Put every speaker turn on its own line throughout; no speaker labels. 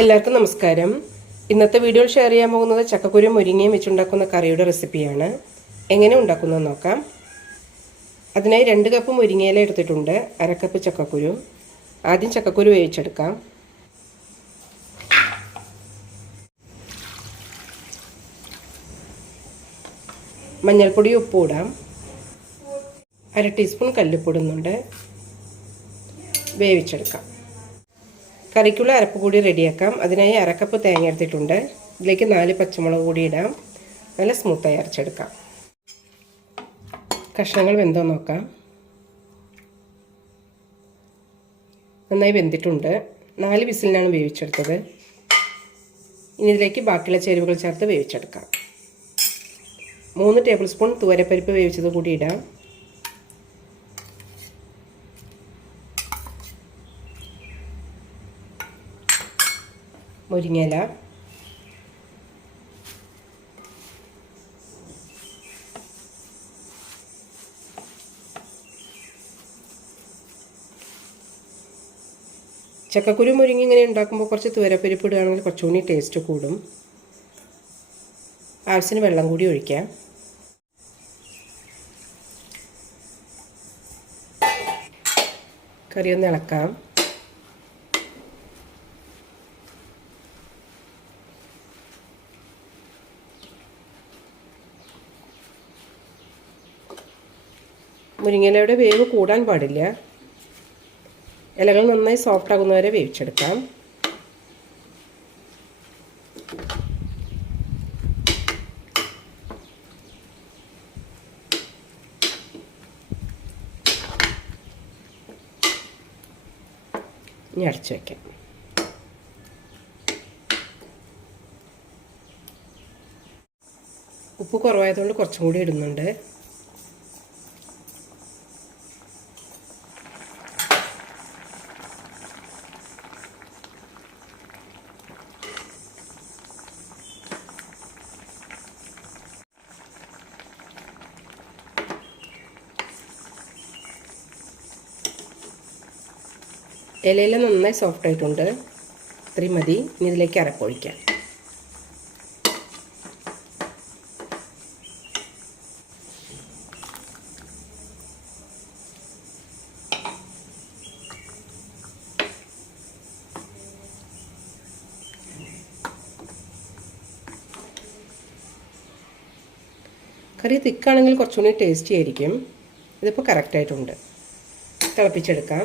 എല്ലാവർക്കും നമസ്കാരം. ഇന്നത്തെ വീഡിയോയിൽ ഷെയർ ചെയ്യാൻ പോകുന്നത് ചക്കക്കുരു മുരിങ്ങയും വെച്ചുണ്ടാക്കുന്ന കറിയുടെ റെസിപ്പിയാണ് എങ്ങനെ ഉണ്ടാക്കുന്നത് നോക്കാം. അതിനായി രണ്ട് കപ്പ് മുരിങ്ങയില എടുത്തിട്ടുണ്ട്. അരക്കപ്പ് ചക്കക്കുരു. ആദ്യം ചക്കക്കുരു വേവിച്ചെടുക്കാം. മഞ്ഞൾപ്പൊടി ഉപ്പ് ഇടാം. അര ടീസ്പൂൺ കല്ലുപ്പൊടുന്നുണ്ട് വേവിച്ചെടുക്കാം. കറിക്കുള്ള അരപ്പ് കൂടി റെഡിയാക്കാം. അതിനായി അരക്കപ്പ് തേങ്ങ എടുത്തിട്ടുണ്ട്. ഇതിലേക്ക് നാല് പച്ചമുളക് കൂടി ഇടാം. നല്ല സ്മൂത്തായി അരച്ചെടുക്കാം. കഷ്ണങ്ങൾ വെന്തോ നോക്കാം. നന്നായി വെന്തിട്ടുണ്ട്. നാല് വിസിലിനാണ് വേവിച്ചെടുത്തത്. ഇനി ഇതിലേക്ക് ബാക്കിയുള്ള ചേരുവകൾ ചേർത്ത് വേവിച്ചെടുക്കാം. മൂന്ന് ടേബിൾ സ്പൂൺ തുവരപ്പരിപ്പ് വേവിച്ചത് കൂടി ഇടാം. മുരിങ്ങയില. ചക്കക്കുരു മുരിങ്ങ ഇങ്ങനെ ഉണ്ടാക്കുമ്പോൾ കുറച്ച് തുവരപ്പരിപ്പ് ഇടുകയാണെങ്കിൽ കുറച്ചുകൂടി ടേസ്റ്റ് കൂടും. ആവശ്യത്തിന് വെള്ളം കൂടി ഒഴിക്കാം. കറി ഒന്ന് ഇളക്കാം. മുരിങ്ങയിലയുടെ വേവ് കൂടാൻ പാടില്ല. ഇലകൾ നന്നായി സോഫ്റ്റ് ആകുന്നവരെ വേവിച്ചെടുക്കാം. ഇനി അടച്ചു വയ്ക്കാം ഉപ്പ് കുറവായതുകൊണ്ട് കുറച്ചും കൂടി ഇടുന്നുണ്ട്. ഇലയില നന്നായി സോഫ്റ്റ് ആയിട്ടുണ്ട്. ഇത്രയും മതി. ഇനി ഇതിലേക്ക് അരപ്പൊഴിക്കാം കറി തിക്കാണെങ്കിൽ കുറച്ചുകൂടി ടേസ്റ്റി ആയിരിക്കും. ഇതിപ്പോൾ കറക്റ്റായിട്ടുണ്ട് തിളപ്പിച്ചെടുക്കാം.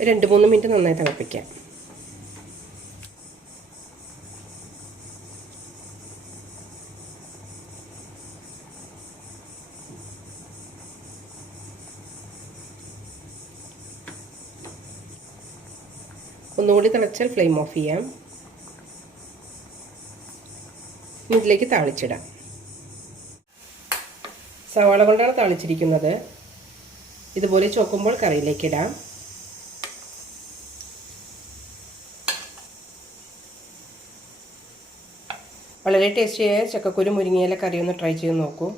രണ്ട് മൂന്ന് മിനിറ്റ് നന്നായി തിളപ്പിക്കാം. ഒന്നുകൂടി തിളച്ചാൽ ഫ്ലെയിം ഓഫ് ചെയ്യാം. ഇതിലേക്ക് താളിച്ചിടാം. സവാള കൊണ്ടാണ് താളിച്ചിരിക്കുന്നത്. ഇതുപോലെ ചോക്കുമ്പോൾ കറിയിലേക്ക് ഇടാം. വളരെ ടേസ്റ്റിയായ ചക്കക്കുരു മുരിങ്ങയില കറി ഒന്ന് ട്രൈ ചെയ്ത് നോക്കൂ.